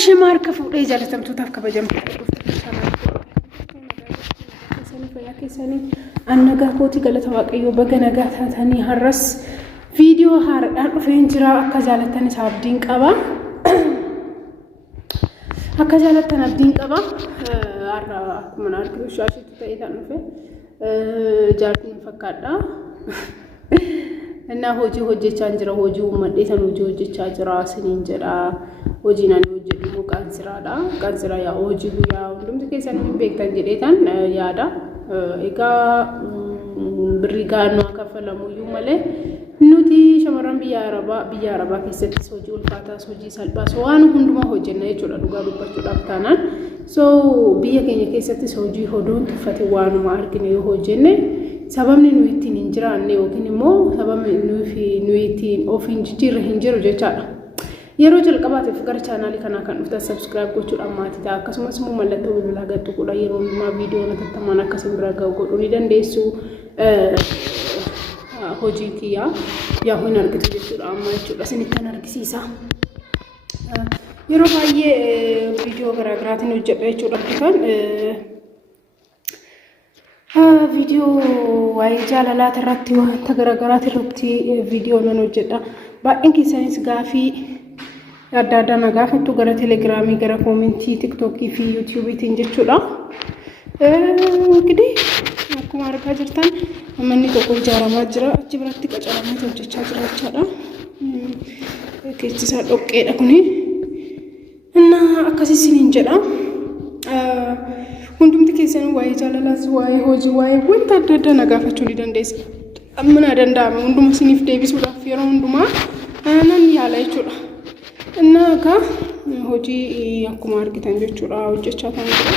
Ashamaar ka fuudhee jaalatamtootaaf kabajamtoota annagaa kooti galata waaqayyoo baga nagaa taatanii har'as viidiyoo haaraadhaan dhufeen jira akka jaalatanis abdiin qaba har'a akkuma argitu shaashitti ta'ee tan dhufe jaartiin fakkaadha እና hojii hojjechaa jira hojii uummadhee san hojii hojjechaa jira siniin jedha hojii nani hojjedhu qansira yaa hojii guyyaa hundumti keessan beektan jedhee tan yaada egaa birrii gaannoo kaffalamuyyuu malee nuti shamarran biyya arabaa keessatti hojii ulfaataas hojii salphaas waan hundumaa hojjenna jechuudha dhugaa dubbachuudhaaf taanaan so biyya keenya keessatti hojii hodoon tuffate waanuma argine yoo hojjenne sababni nu ittiin hin jiraanne yookiin immoo sababni nu ittiin of hin jijjiirre hin jiru jechaadha. Yeroo jalqabaatiif gara chaanaalii kanaa kan dhuftan subscribe gochuudhaan maatii ta'a akkasumas immoo mallattoo bilbilaa gadduudha yeroo hundumaa viidiyoo natattamaan akkasiin bira godhuu ni dandeessu. Hojii kiyyaa yaa hin argitu jechuudha amma jechuudha isinittan argisiisa. Yeroo baay'ee viidiyoo garaagaraatiin hojjedha jechuudha kan video waa'ee jaalalaa irratti wanta garaagaraa irratti viidiyoo nan hojjedha. Baay'een keessanis gaafii adda addaa na gaafattu gara telegiraamii gara koomentii tiktookii fi yuutuubiitiin jechuudha. Gidi akkuma argaa jirtan manni tokko ijaaramaa jira achi biratti qacaramee hojjechaa jira jechaadha. Keessi isaa dhoqqeedha kuni. Inna akkasisiniin jedha. Hundumti keessan waa'ee jaalalaas waa'ee hojii waa'ee wanta adda addaa na gaafachuu ni dandeessu. Amma na danda'ame hunduma isiniif deebisuudhaaf yeroo hundumaa nan yaala jechuudha. Inna akka hojii akkuma argitan jechuudha hojjechaa kan jira.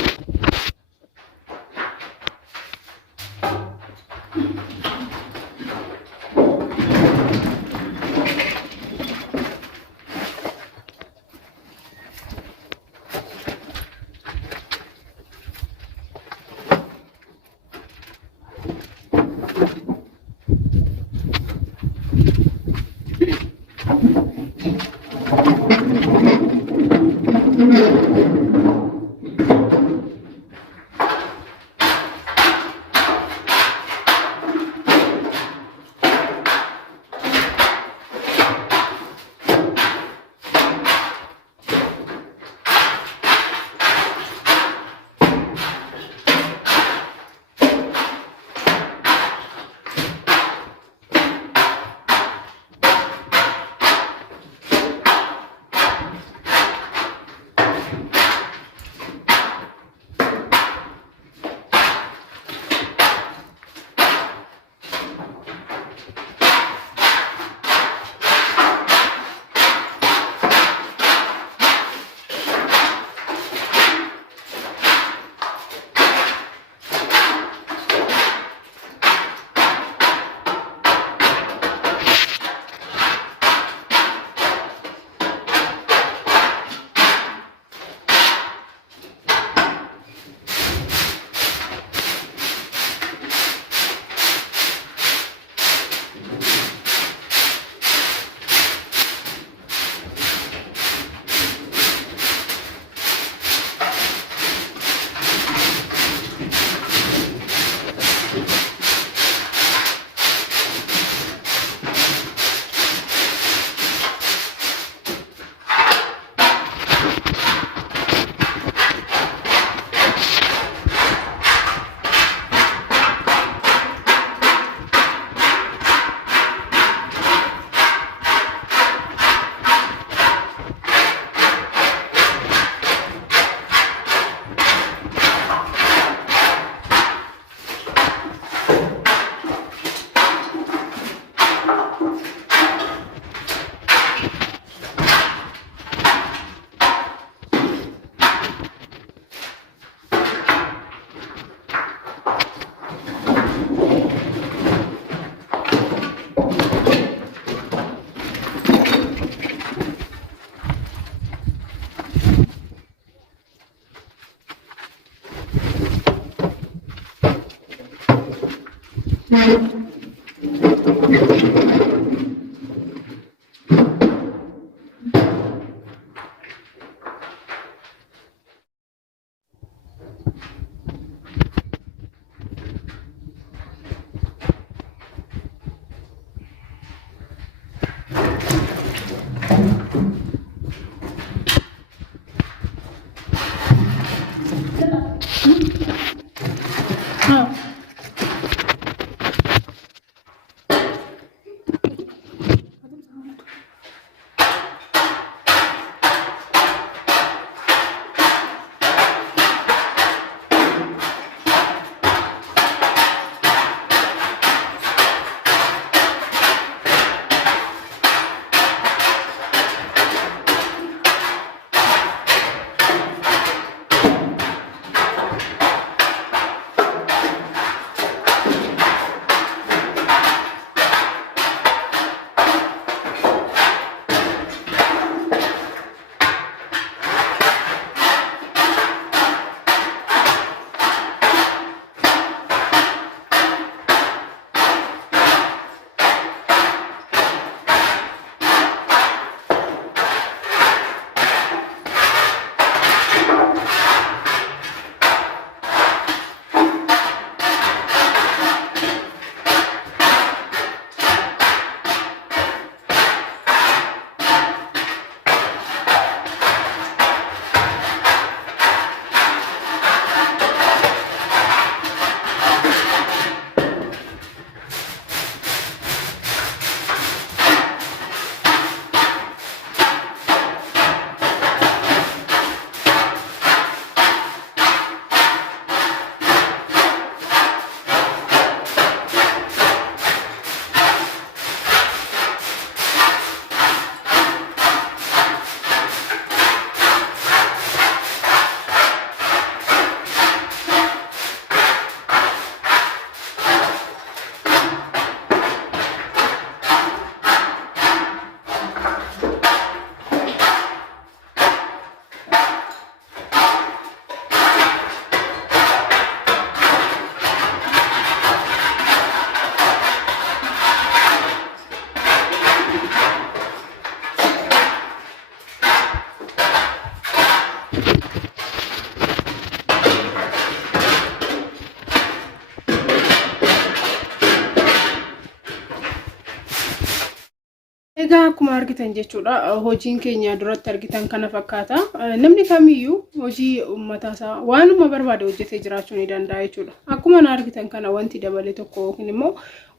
Egaa akkuma argitan jechuudha hojiin keenya duratti argitan kana fakkaata namni kamiyyuu hojii ummatasaa waanuma barbaade hojjetee jiraachuu ni danda'a jechuudha akkuma argitan kana wanti dabale tokko yookiin immoo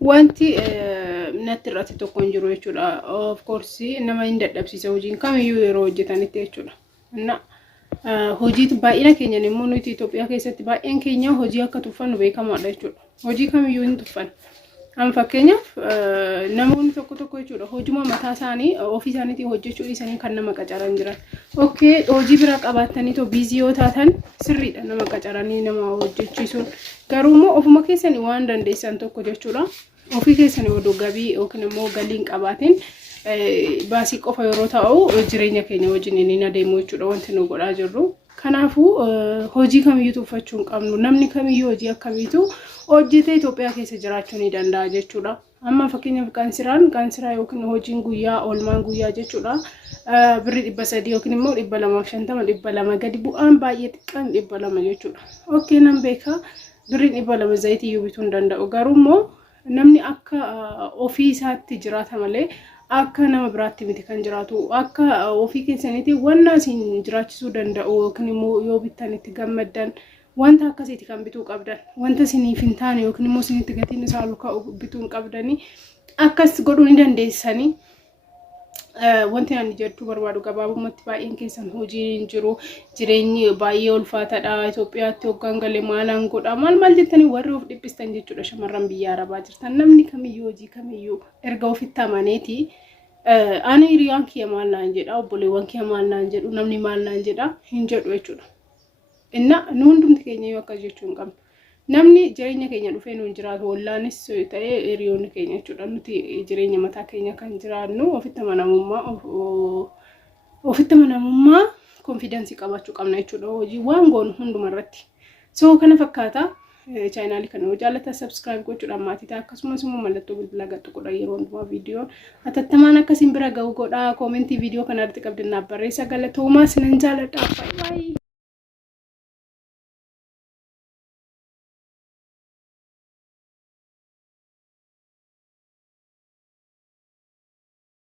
wanti natti irratti tokko hin jiru jechuudha of course nama hin dadhabsiisa hojiin kamiyyuu yeroo hojjetanitti jechuudha na hojii baay'ina keenya immoo nuti Itoophiyaa keessatti baay'een keenya hojii akka tuffannu beekamaadha jechuudha hojii kamiyyuu hin tuffannu am fakkeenyaaf namoonni tokko jechuudha hojuma mataa isaanii ofii isaaniitiin hojjechuu dhiisanii kan nama qacaran jiran okay hojii bira qabaatanii to biizii yoo taatan sirriidha nama qacaranii nama hojjechiisuun garuu immoo ofuma keessanii waan dandeessan tokko jechuudha ofii keessanii odoo gabii yookiin immoo galiin qabaatiin baasii qofa yeroo ta'u jireenya keenya wajjin inni adeemu jechuudha wanti nu godhaa jirru kanaafuu hojii kamiyyuu tuffachuu hin qabnu namni kamiyyuu hojii akkamiitu hojjetee Itoophiyaa keessa jiraachuu ni danda'a jechuudha amma fakkeenyaaf qaansiraa yookiin hojiin guyyaa oolmaan guyyaa jechuudha birri 300 yookiin immoo 250 200 gadi bu'aan baay'ee xiqqaan 200 jechuudha okay nan beeka birri 200 zayitii bituu hin danda'u garuu immoo namni akka ofii isaatti jiraata malee akka nama biraatti miti kan jiraatu akka ofii keessanitti wanna isin jiraachisuu danda'u yookiin immoo yoo bittan itti gammaddan wanta akkasiiti kan bituu qabdan wanta isiniif hin taane yookiin immoo isinitti gatiin isaa ol ka'u bituu qabdanii akkas godhuu ni dandeessanii wanti ani jedhu barbaadu gabaabumatti baay'een keessan hojii hin jiru jireenyi baay'ee ulfaataadha Itoophiyaatti hoggaan galee maalaan godha maal jettanii warri of dhiphistan jechuudha shamarran biyya arabaa jirtan namni kamiyyuu hojii kamiyyuu erga ofitti amaneeti ani hiriyaan kiyya maal naan jedha obboleewwan kiyya maal naan jedhu namni maal naan jedha hin jedhu jechuudha inna nu hundumti keenya yoo akka jechuu hin qabnu namni jireenya keenya dhufee nu jiraatu wallaanis ta'ee hiriyoonni keenya jechuudha nuti jireenya mataa keenya kan jiraannu ofitti amanamummaa confidence qabachuu qabna jechuudha hojii waan goonu hundumarratti so kana fakkaata channel kana yoo jaallatan subscribe gochuudhaan maatii ta'a akkasumas immoo mallattoo bilbilaa gaddu godha yeroo hundumaa viidiyoon atattamaan akkasiin bira ga'u godha koomentii viidiyoo kana irratti qabdannaa barreessa galatoomaa sinan jaalladha bye bye